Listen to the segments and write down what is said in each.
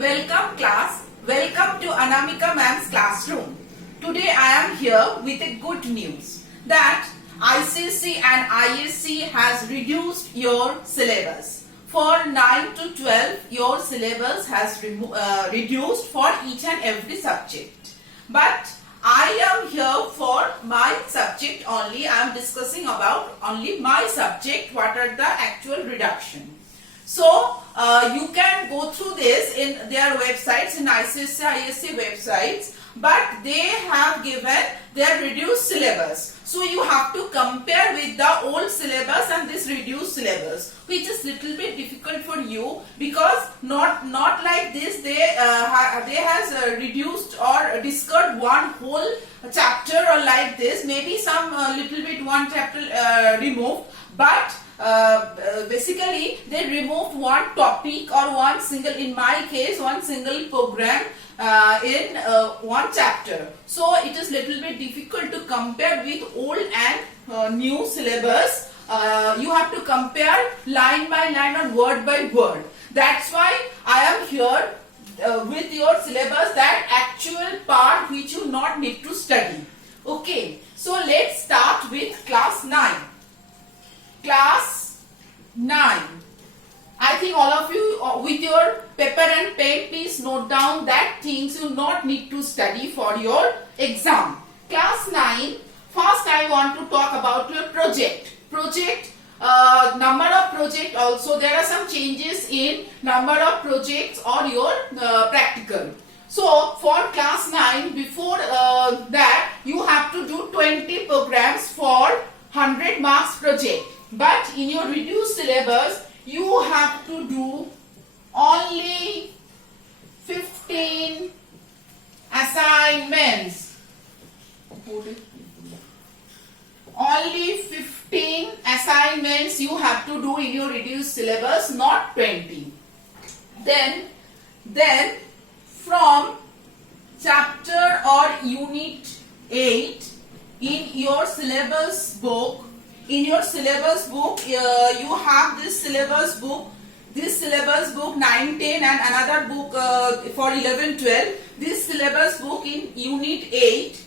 Welcome class. Welcome to Anamika ma'am's classroom. Today I am here with a good news that ICSE and ISC has reduced your syllabus. For 9 to 12 your syllabus has reduced for each and every subject. But I am here for my subject only. I am discussing about only my subject, what are the actual reduction. So you can go through this in their websites, in ICSE, ISC websites, but they have given their reduced syllabus. So you have to compare with the old syllabus and this reduced syllabus, which is little bit difficult for you because not like this. They has reduced or discarded one whole chapter or like this. Maybe some little bit one chapter removed, but basically they removed one topic or one single, in my case one single program in one chapter. So it is little bit difficult to compare with old and new syllabus. You have to compare line by line or word by word. That's why I am here with your syllabus, that actual part which you not need to study. Okay, so let's start with class 9. Class 9. I think all of you with your paper and pen, please note down that things you not need to study for your exam. Class 9. First I want to talk about your project. Number of project also. There are some changes in number of projects or your practical. So for class 9, before that you have to do 20 programs for 100 marks project. But in your reduced syllabus, you have to do only 15 assignments. Only 15 assignments you have to do in your reduced syllabus, not 20. Then from chapter or unit 8 in your syllabus book, you have this syllabus book 9, 10 and another book for 11, 12. This syllabus book in unit 8,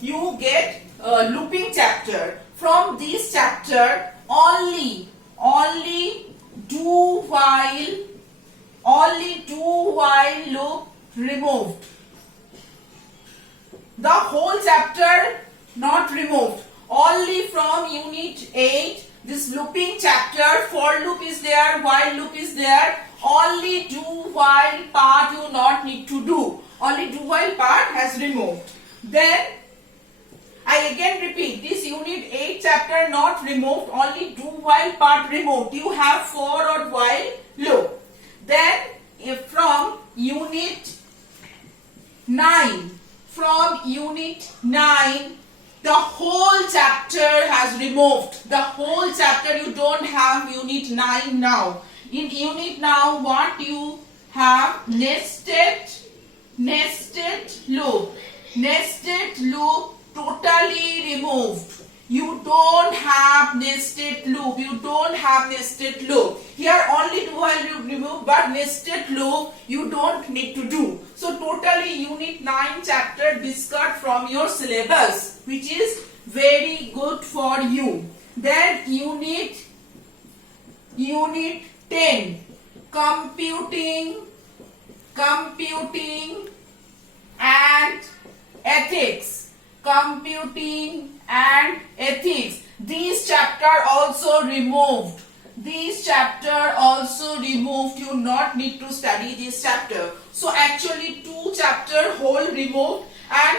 you get a looping chapter. From this chapter only do while loop removed. The whole chapter not removed. Only from unit 8, this looping chapter, for loop is there, while loop is there. Only do while part you not need to do. Only do while part has removed. Then I again repeat, this unit 8 chapter not removed, only do while part removed. You have for or while loop. Then from unit 9, the whole chapter has removed. The whole chapter, you don't have unit 9 now. In unit now, what you have? Nested loop. Nested loop totally removed. You don't have nested loop. Here only do while you remove, but nested loop you don't need to do. So totally unit 9 chapter discard from your syllabus, which is very good for you. Then unit 10, computing and ethics. These chapter also removed. You not need to study this chapter. So actually 2 chapter whole removed, and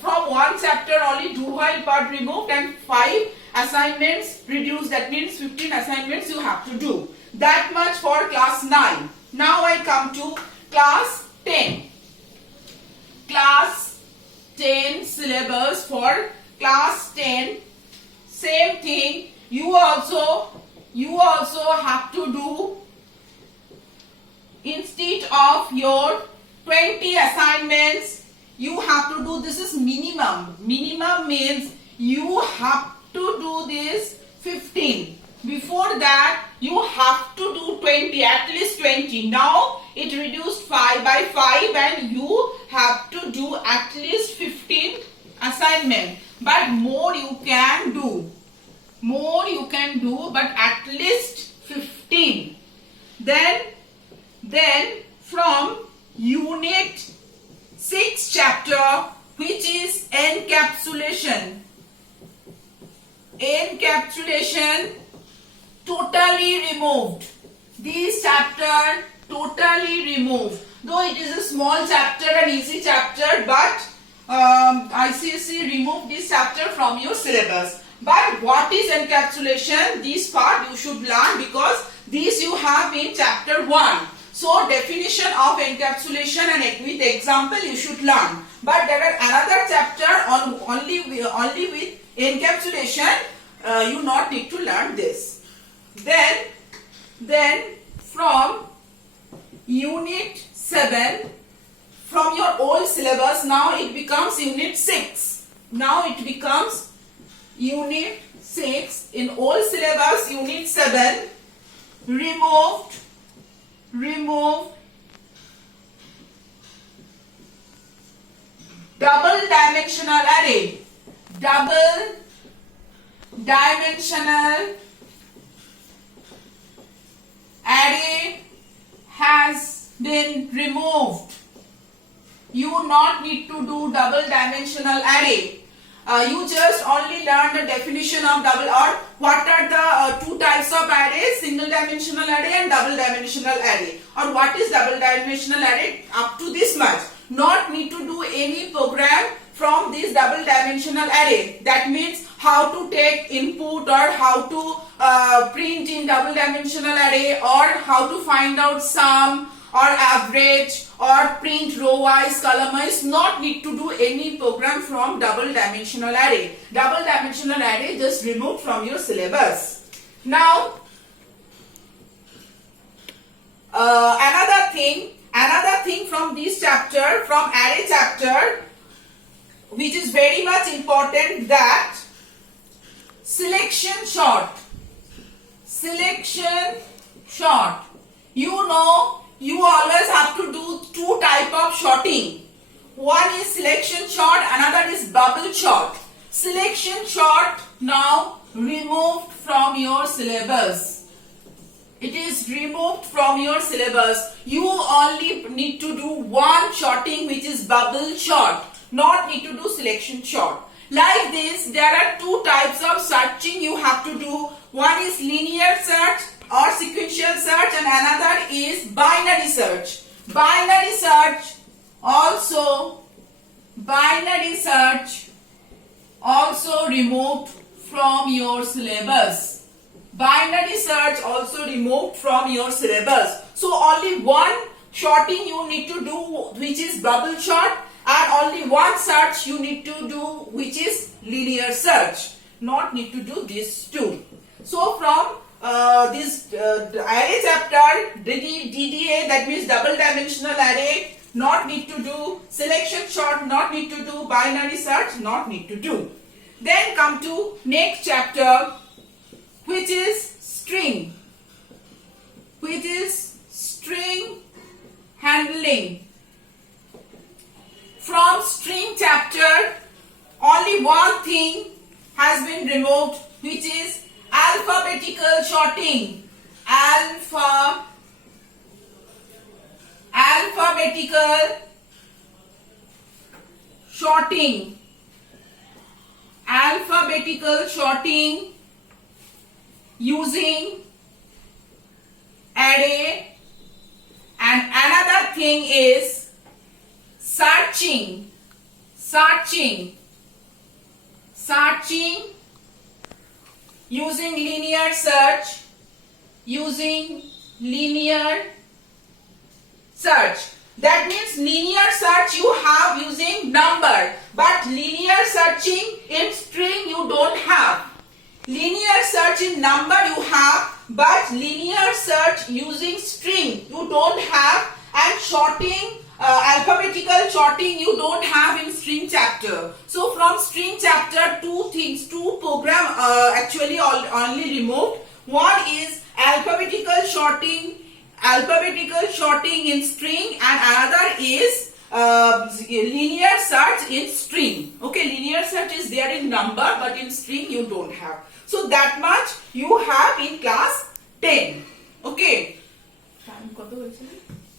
from 1 chapter only do while part removed, and 5 assignments reduced. That means 15 assignments you have to do. That much for class 9. Now I come to class 10. Class 10 syllabus. For class 10, same thing. You also have to do, instead of your 20 assignments, you have to do, this is minimum. Minimum means you have to do this 15. Before that you have to do 20, at least 20. Now it reduced 5 by 5 and you have to do at least 15 assignment. But more you can do. More you can do, but at least 15. Then from unit 6 chapter, which is encapsulation. Encapsulation totally removed. This chapter totally removed. Though it is a small chapter and easy chapter, but ICSE removed this chapter from your syllabus. But what is encapsulation? This part you should learn because this you have in chapter 1. So definition of encapsulation and with example you should learn. But there are another chapter on only with encapsulation. You not need to learn this. Then from unit 7, from your old syllabus, now it becomes unit 6. Now it becomes unit 6. In old syllabus, unit 7, removed double dimensional array. Double dimensional array has been removed. You not need to do double dimensional array. You just only learn the definition of double, or what are the two types of arrays, single dimensional array and double dimensional array, or what is double dimensional array, up to this much. Not need to do any program from this double dimensional array. That means how to take input or how to print in double dimensional array, or how to find out sum or average or print row wise, column wise. Not need to do any program from double dimensional array. Double dimensional array just removed from your syllabus. Now another thing from this chapter, from array chapter, which is very much important, that selection sort. You know, you always have to do two type of sorting. One is selection sort, another is bubble sort. Selection sort now removed from your syllabus. It is removed from your syllabus. You only need to do one sorting, which is bubble sort. Not need to do selection sort. Like this, there are two types of searching you have to do. One is linear search or sequential search, and another is binary search. Binary search also removed from your syllabus. Binary search also removed from your syllabus. So only one sorting you need to do, which is bubble sort, and only one search you need to do, which is linear search. Not need to do these two. So from this array chapter, DDA, that means double dimensional array, not need to do. Selection sort, not need to do. Binary search, not need to do. Then come to next chapter, which is string handling. From string chapter, only one thing has been removed, which is alphabetical sorting. Alphabetical sorting using array, and another thing is searching using linear search. That means linear search you have using number, but linear searching in string you don't have. Linear search in number you have, but linear search using string you don't have, and sorting, alphabetical sorting you don't have in string chapter. So from string chapter, two program actually only removed. One is alphabetical sorting in string, and another is linear search in string. Okay, linear search is there in number, but in string you don't have. So that much you have in class 10. Okay. Time কত হয়েছে?